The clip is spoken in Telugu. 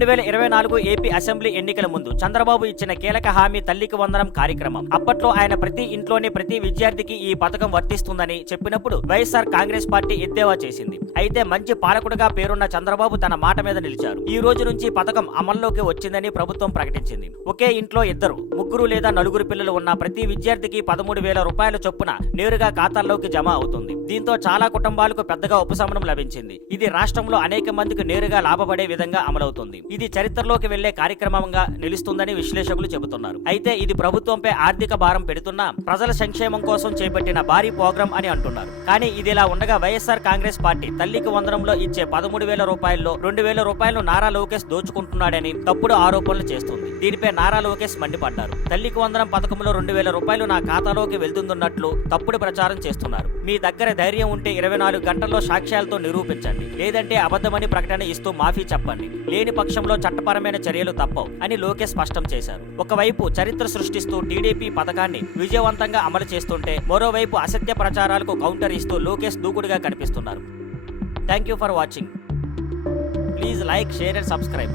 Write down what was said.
2024 ఏపీ అసెంబ్లీ ఎన్నికల ముందు చంద్రబాబు ఇచ్చిన కీలక హామీ తల్లికి వందనం కార్యక్రమం. అప్పట్లో ఆయన ప్రతి ఇంట్లోని ప్రతి విద్యార్థికి ఈ పథకం వర్తిస్తుందని చెప్పినప్పుడు వైఎస్ఆర్ కాంగ్రెస్ పార్టీ ఎద్దేవా చేసింది. అయితే మంచి పాలకుడుగా పేరున్న చంద్రబాబు తన మాట మీద నిలిచారు. ఈ రోజు నుంచి పథకం అమల్లోకి వచ్చిందని ప్రభుత్వం ప్రకటించింది. ఒకే ఇంట్లో ఇద్దరు, ముగ్గురు లేదా నలుగురు పిల్లలు ఉన్న ప్రతి విద్యార్థికి 13,000 రూపాయల చొప్పున నేరుగా ఖాతాల్లోకి జమ అవుతుంది. దీంతో చాలా కుటుంబాలకు పెద్దగా ఉపశమనం లభించింది. ఇది రాష్ట్రంలో అనేక మందికి నేరుగా లాభపడే విధంగా అమలవుతుంది. ఇది చరిత్రలోకి వెళ్లే కార్యక్రమంగా నిలుస్తుందని విశ్లేషకులు చెబుతున్నారు. అయితే ఇది ప్రభుత్వంపై ఆర్థిక భారం పెడుతున్నా ప్రజల సంక్షేమం కోసం చేపట్టిన భారీ ప్రోగ్రాం అని అంటున్నారు. కానీ ఇదిలా ఉండగా వైఎస్ఆర్ కాంగ్రెస్ పార్టీ తల్లికి వందనంలో ఇచ్చే 13,000 రూపాయల్లో 2,000 రూపాయలు నారా లోకేష్ దోచుకుంటున్నాడని తప్పుడు ఆరోపణలు చేస్తుంది. దీనిపై నారా లోకేష్ మండిపడ్డారు. తల్లికి వందనం పథకంలో 2,000 రూపాయలు నా ఖాతాలోకి వెళ్తుందన్నట్లు తప్పుడు ప్రచారం చేస్తున్నారు. మీ దగ్గర ధైర్యం ఉంటే 24 గంటల్లో సాక్ష్యాలతో నిరూపించండి, లేదంటే అబద్ధమని ప్రకటన ఇస్తూ మాఫీ చెప్పండి. లేని పక్షంలో చట్టపరమైన చర్యలు తప్పవు అని లోకేష్ స్పష్టం చేశారు. ఒకవైపు చరిత్ర సృష్టిస్తూ టీడీపీ పథకాన్ని విజయవంతంగా అమలు చేస్తుంటే మరోవైపు అసత్య ప్రచారాలకు కౌంటర్ ఇస్తూ లోకేష్ దూకుడుగా కనిపిస్తున్నారు. Thank you for watching. Please like, share and subscribe.